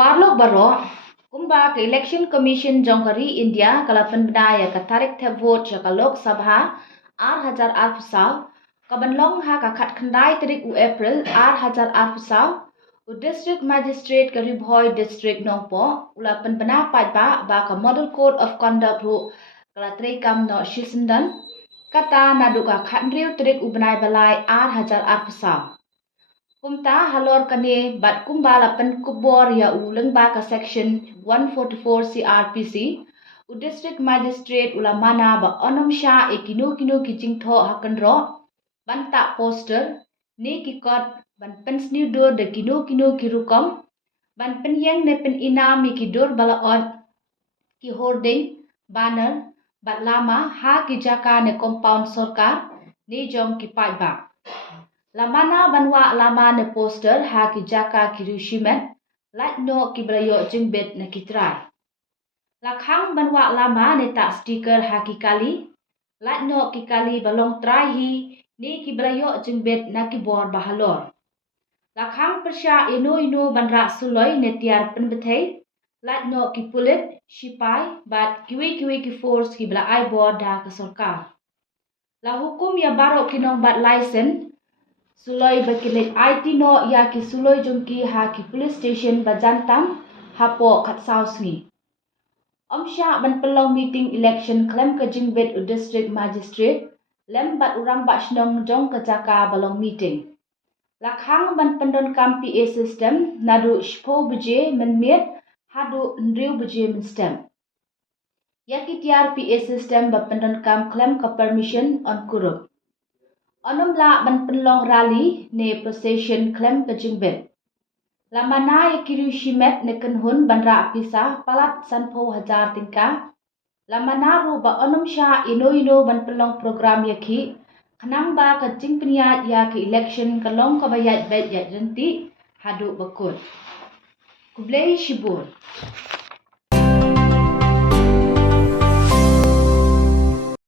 Parlok Baro, Kumba ke Election Commission Jongkari India kala Pynbna ya katarik the vote ya Lok Sabha R1000 Alfusau, Kabanlong ha kakat khandai tarik u April R1000 Alfusau, u District Magistrate ke Bhoi District Nongpoh, ula Pynbna Pyba ba ka Model Code of Conduct hu kala trekam no Shissendan, kata naduka khandriu tarik u benai balai R1000 Alfusau. Kumta halor kane bat kumbala pen khubor ya uleng ba ka section 144 CRPC u district magistrate ulamana ba onom sha ekino ki jingtho hakanro banta poster ni ki kot ban pen snido de kino ki rukom ban pen yang ne pen inam mi ki dor bala on ki hoarding banner bat lama ha ki jaka ne compound sarkar ni jong ki Pyba. Lamana banwa lama ne poster ha ki jaka ki rushimet lat no ki brayo jingbet ne kitrai. Lakhang banwa lama ne tak stiker ha ki kali lat no ki kali balong trai hi ni ki brayo jingbet na ki bor bahalor. Lakhang persya ino banra suloi ne tiar penbethei lat no ki pulit sipai bat kiwi ki force ki bla ai bor da ke sarkar. La hukum ya barok kinong bat license suloi bakilik IT no ya ki suloi jongki ha ki police station bajantam hapo khatsau sngi. Omsya ban pelong meeting election klem ke jingbet u district magistrate lem bat urang bat shnong jong ke jaka balong meeting. Lakhang ban pendon kam PA system nadu shpo beje menmiet hadu ndriu beje menstem. Ya ki tiar PA system ba pendon kam klem ke permission on kurup. Onom la ban penlong rally ne procession klem ke jingbet. Lamana ye kiru shimet ne kenhun banra pisah palat sanpo hajar tingka. Lamana ru ba onom sha ino ban penlong program ye ki. Kenang ba ke Jingpyrkhing ya ke election kalong ke bayat bet ya jenti hadu bakut. Kublei shibur.